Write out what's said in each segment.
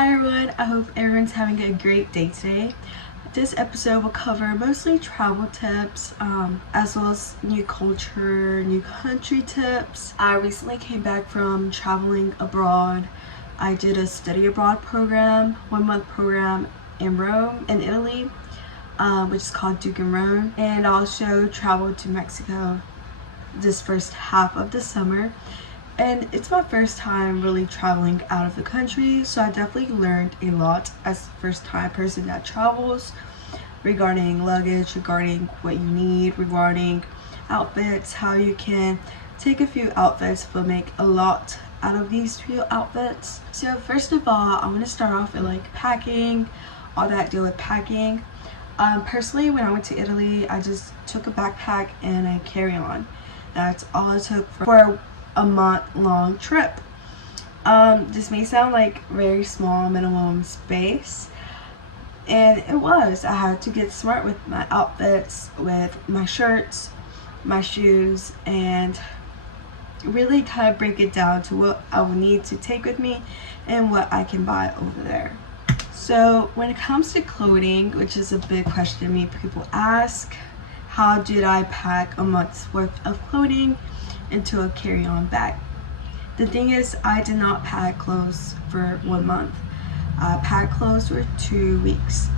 Hi everyone, I hope everyone's having a great day today. This episode will cover mostly travel tips, as well as new culture, new country tips. I recently came back from traveling abroad. I did a study abroad program, 1-month program in Rome, in Italy, which is called Duke in Rome, and also traveled to Mexico this first half of the summer. And it's my first time really traveling out of the country, so I definitely learned a lot as a first time person that travels regarding luggage, regarding what you need, regarding outfits, how you can take a few outfits but make a lot out of these few outfits. So first of all, I'm going to start off with like packing, all that deal with packing. Personally, when I went to Italy, I just took a backpack and a carry-on. That's all I took for a month-long trip. This may sound like very small, minimum space, and it was. I had to get smart with my outfits, with my shirts, my shoes, and really kind of break it down to what I would need to take with me and what I can buy over there. So when it comes to clothing, which is a big question me people ask, how did I pack a month's worth of clothing into a carry-on bag? The thing is, I did not pack clothes for 1 month. I packed clothes for 2 weeks.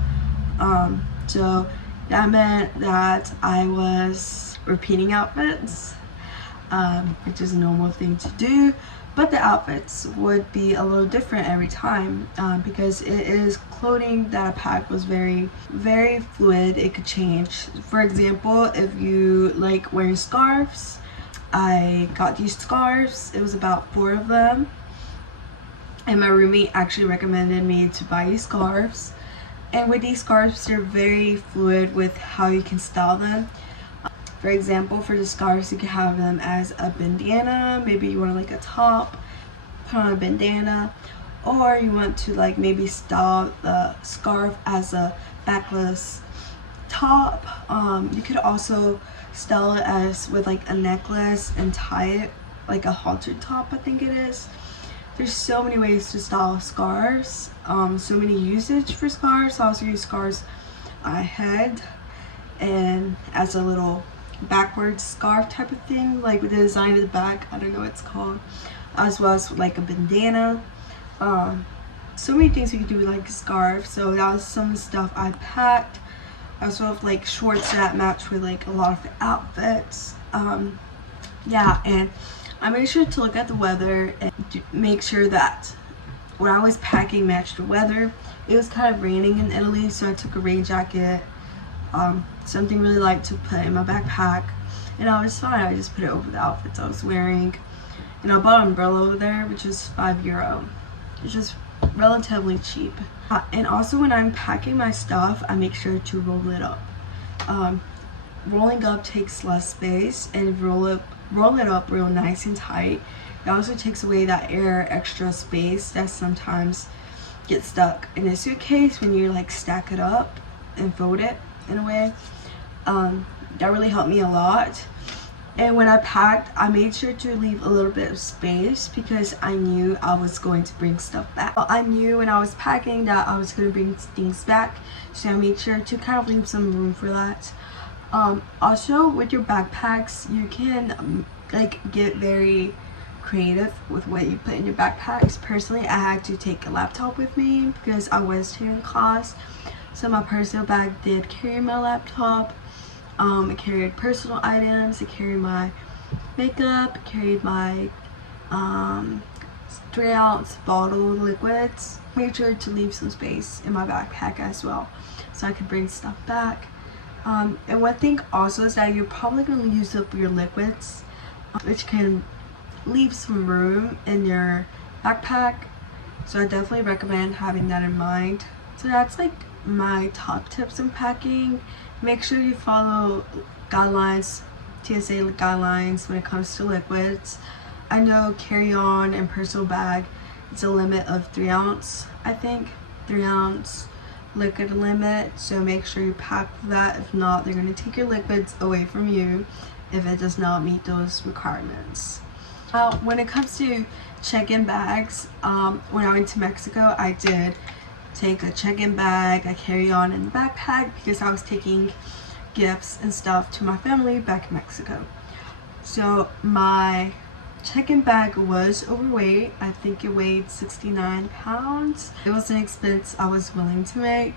So that meant that I was repeating outfits, which is a normal thing to do, but the outfits would be a little different every time, because it is clothing that I packed was very, very fluid. It could change. For example, if you like wearing scarves, I got these scarves. It was about 4 of them, and my roommate actually recommended me to buy these scarves. And with these scarves, they're very fluid with how you can style them. For example, for the scarves, you can have them as a bandana. Maybe you want like a top, put on a bandana, or you want to like maybe style the scarf as a backless top. You could also style it as with like a necklace and tie it like a halter top, I think it is. There's so many ways to style scarves, so many usage for scarves. I also use scarves on my head and as a little backwards scarf type of thing, like with the design of the back, I don't know what it's called, as well as like a bandana. So many things you can do with like a scarf. So that was some of the stuff I packed. I also have like shorts that match with like a lot of the outfits. Yeah, and I made sure to look at the weather and make sure that when I was packing matched the weather. It was kind of raining in Italy, so I took a rain jacket, something really light to put in my backpack, and I was fine. I just put it over the outfits I was wearing, and I bought an umbrella over there, which is €5. It's just relatively cheap. And also when I'm packing my stuff, I make sure to roll it up. Rolling up takes less space, and if you roll it up real nice and tight, it also takes away that extra space that sometimes gets stuck in a suitcase when you like stack it up and fold it in a way. That really helped me a lot. And when I packed, I made sure to leave a little bit of space because I knew I was going to bring stuff back. I knew when I was packing that I was going to bring things back, so I made sure to kind of leave some room for that. Also, with your backpacks, you can like get very creative with what you put in your backpacks. Personally, I had to take a laptop with me because I was taking class, so my personal bag did carry my laptop. It carried personal items, it carried my makeup, it carried my 3-ounce bottle of liquids. Made sure to leave some space in my backpack as well, so I could bring stuff back. And one thing also is that you're probably going to use up your liquids, which can leave some room in your backpack, so I definitely recommend having that in mind. So that's like my top tips in packing. Make sure you follow guidelines, TSA guidelines when it comes to liquids. I know carry-on and personal bag, it's a limit of 3 ounce, I think, 3 ounce liquid limit, so make sure you pack that. If not, they're going to take your liquids away from you if it does not meet those requirements. When it comes to check-in bags. When I went to Mexico, I did take a check-in bag, a carry-on, and the backpack because I was taking gifts and stuff to my family back in Mexico. So my check-in bag was overweight. I think it weighed 69 pounds. It was an expense I was willing to make.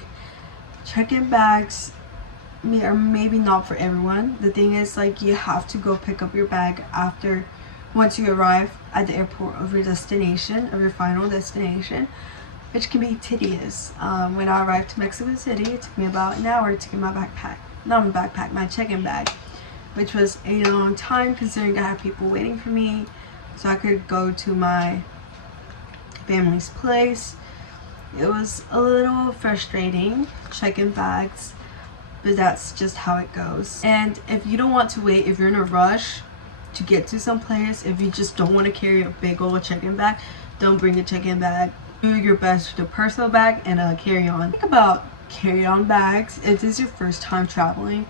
Check-in bags are maybe not for everyone. The thing is, like, you have to go pick up your bag once you arrive at the airport of your destination, of your final destination, which can be tedious. When I arrived to Mexico City, it took me about an hour to get my backpack, not my backpack, my check-in bag, which was a long time considering I had people waiting for me so I could go to my family's place. It was a little frustrating, check-in bags, but that's just how it goes. And if you don't want to wait, if you're in a rush to get to some place, if you just don't want to carry a big old check-in bag, don't bring a check-in bag. Do your best with a personal bag and a carry-on. Think about carry-on bags if this is your first time traveling.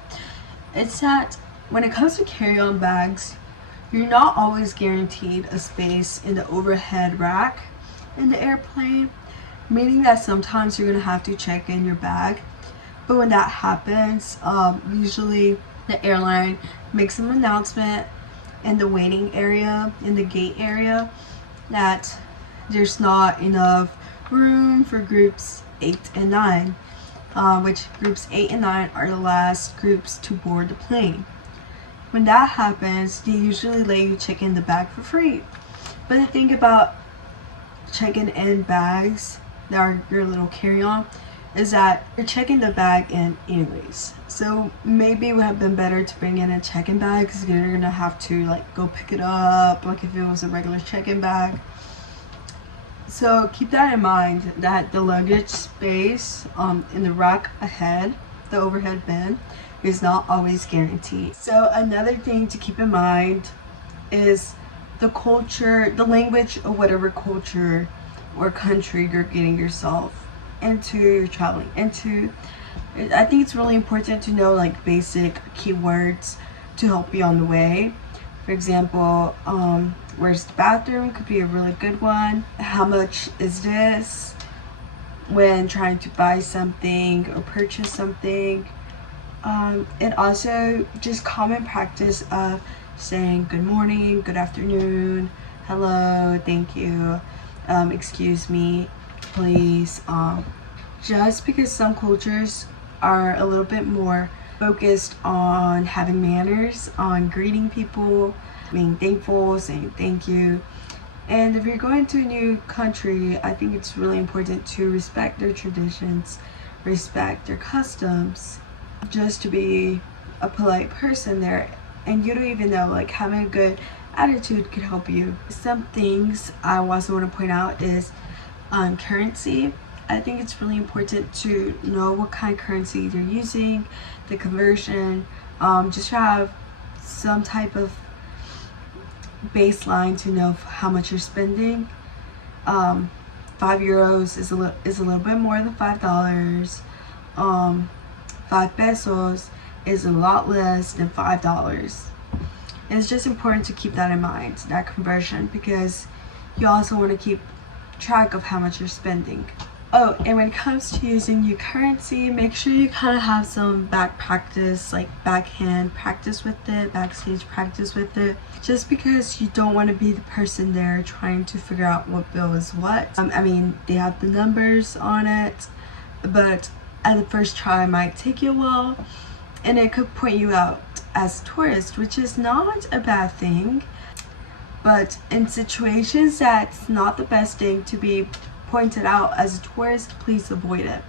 It's that when it comes to carry-on bags, you're not always guaranteed a space in the overhead rack in the airplane, meaning that sometimes you're going to have to check in your bag. But when that happens, usually the airline makes an announcement in the waiting area, in the gate area, that there's not enough room for groups 8 and 9, which groups 8 and 9 are the last groups to board the plane. When that happens, they usually let you check in the bag for free. But the thing about checking in bags that are your little carry-on is that you're checking the bag in anyways. So maybe it would have been better to bring in a check-in bag because you're gonna have to like go pick it up like if it was a regular check-in bag. So keep that in mind, that the luggage space in the rack ahead, the overhead bin, is not always guaranteed. So another thing to keep in mind is the culture, the language of whatever culture or country you're getting yourself into, you're traveling into. I think it's really important to know like basic keywords to help you on the way. For example, where's the bathroom could be a really good one. How much is this when trying to buy something or purchase something. And also just common practice of saying good morning, good afternoon, hello, thank you, excuse me, please. Just because some cultures are a little bit more focused on having manners, on greeting people, being thankful, saying thank you. And if you're going to a new country, I think it's really important to respect their traditions, respect their customs, just to be a polite person there. And you don't even know, like, having a good attitude could help you. Some things I also want to point out is currency. I think it's really important to know what kind of currency they're using, the conversion, just to have some type of baseline to know how much you're spending. 5 euros is a little bit more than $5. 5 pesos is a lot less than $5. And it's just important to keep that in mind, that conversion, because you also want to keep track of how much you're spending. Oh, and when it comes to using new currency, make sure you kind of have some back practice, like backhand practice with it, backstage practice with it, just because you don't want to be the person there trying to figure out what bill is what. I mean, they have the numbers on it, but at the first try it might take you a while, and it could point you out as a tourist, which is not a bad thing. But in situations that's not the best thing to be pointed out as a tourist, please avoid it.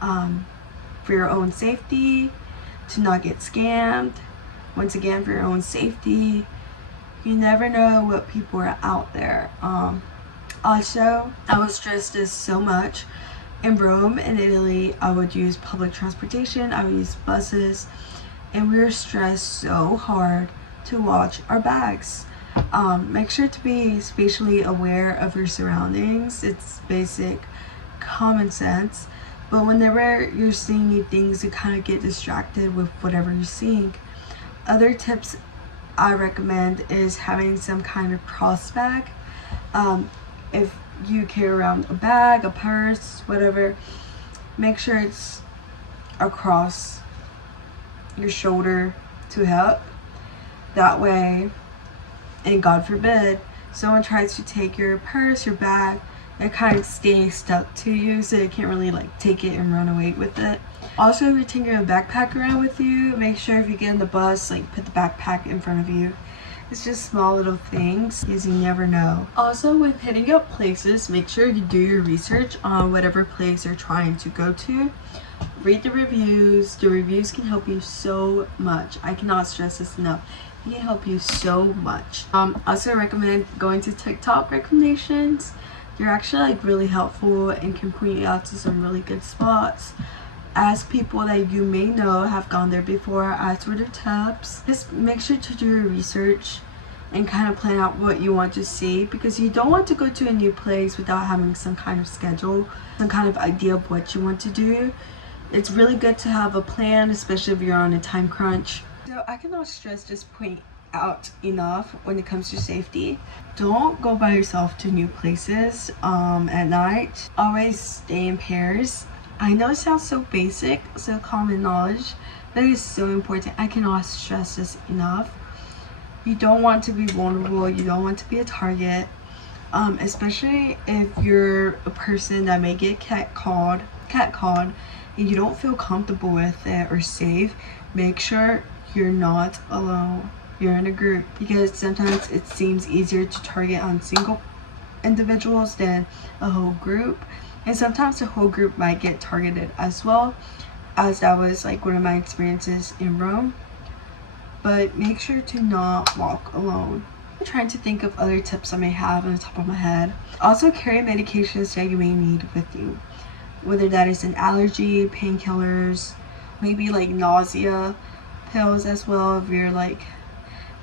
For your own safety, to not get scammed. Once again, for your own safety, you never know what people are out there. Also, I would stress this so much. In Rome and Italy, I would use public transportation, I would use buses, and we were stressed so hard to watch our bags. Make sure to be spatially aware of your surroundings. It's basic common sense, but whenever you're seeing new things, you kind of get distracted with whatever you're seeing. Other tips I recommend is having some kind of cross bag. If you carry around a bag, a purse, whatever, make sure it's across your shoulder to hip. That way, and God forbid, someone tries to take your purse, your bag, it kind of stays stuck to you, so you can't really like take it and run away with it. Also, if you're taking a backpack around with you, make sure if you get in the bus, like put the backpack in front of you. It's just small little things, because you never know. Also, when hitting up places, make sure you do your research on whatever place you're trying to go to. Read the reviews. The reviews can help you so much. I cannot stress this enough. It can help you so much. Also recommend going to TikTok recommendations. They're actually like really helpful and can point you out to some really good spots. Ask people that you may know have gone there before. Ask for their tips. Just make sure to do your research and kind of plan out what you want to see, because you don't want to go to a new place without having some kind of schedule, some kind of idea of what you want to do. It's really good to have a plan, especially if you're on a time crunch. So I cannot stress this point out enough when it comes to safety. Don't go by yourself to new places at night. Always stay in pairs. I know it sounds so basic, so common knowledge, but it is so important. I cannot stress this enough. You don't want to be vulnerable. You don't want to be a target, especially if you're a person that may get catcalled, and you don't feel comfortable with it or safe. Make sure you're not alone. You're in a group, because sometimes it seems easier to target on single individuals than a whole group, and sometimes the whole group might get targeted as well, as that was like one of my experiences in Rome. But make sure to not walk alone. I'm trying to think of other tips I may have on the top of my head. Also, carry medications that you may need with you, whether that is an allergy, painkillers, maybe like nausea pills as well if you're like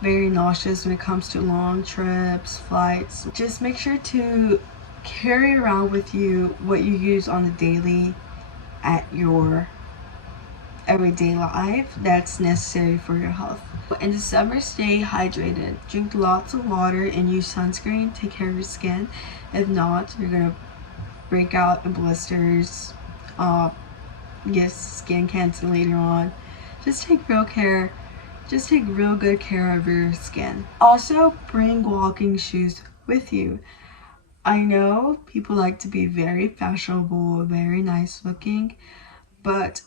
very nauseous when it comes to long trips, flights. Just make sure to carry around with you what you use on the daily at your everyday life that's necessary for your health. In the summer, stay hydrated. Drink lots of water and use sunscreen. Take care of your skin. If not, you're gonna break out in blisters, get skin cancer later on. Just take real care. Just take real good care of your skin. Also, bring walking shoes with you. I know people like to be very fashionable, very nice looking, but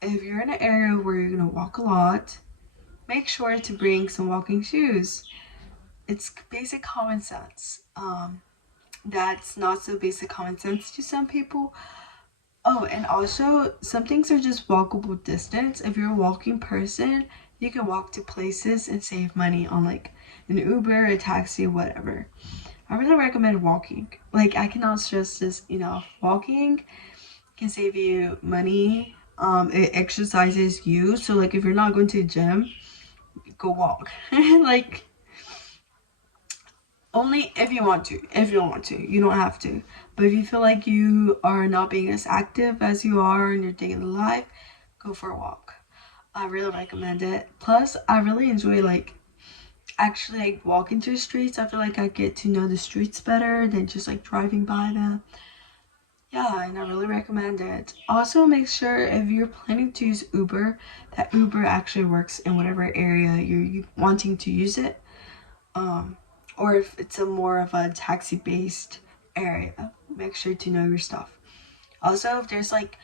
if you're in an area where you're gonna walk a lot, make sure to bring some walking shoes. It's basic common sense. That's not so basic common sense to some people. Oh, and also, some things are just walkable distance. If you're a walking person, you can walk to places and save money on like an Uber, a taxi, whatever. I really recommend walking. Like, I cannot stress this enough. Walking can save you money. It exercises you. So like, if you're not going to the gym, go walk. Like, only if you want to. If you want to, you don't have to. But if you feel like you are not being as active as you are in your daily life, go for a walk. I really recommend it. Plus, I really enjoy like actually like walking through streets. I feel like I get to know the streets better than just like driving by them. Yeah, and I really recommend it. Also, make sure if you're planning to use Uber, that Uber actually works in whatever area you're wanting to use it. Or if it's a more of a taxi-based area, make sure to know your stuff. Also, if there's like,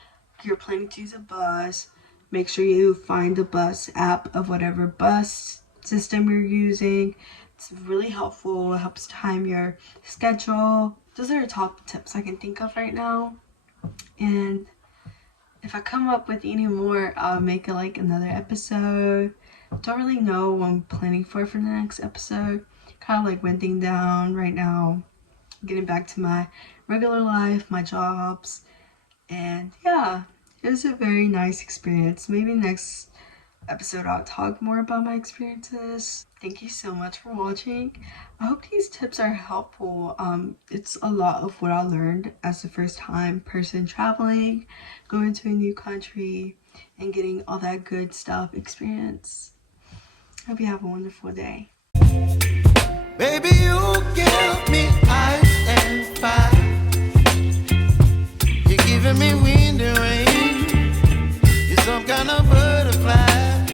you're planning to use a bus, make sure you find the bus app of whatever bus system you're using. It's really helpful. It helps time your schedule. Those are the top tips I can think of right now. And if I come up with any more, I'll make it like another episode. Don't really know what I'm planning for the next episode. Kind of like winding down right now, getting back to my regular life, my jobs, and yeah, it was a very nice experience. Maybe next episode I'll talk more about my experiences. Thank you so much for watching. I hope these tips are helpful. It's a lot of what I learned as a first time person traveling, going to a new country, and getting all that good stuff experience. Hope you have a wonderful day. Baby, you give me eyes. giving me wind and rain. You're some kind of bird.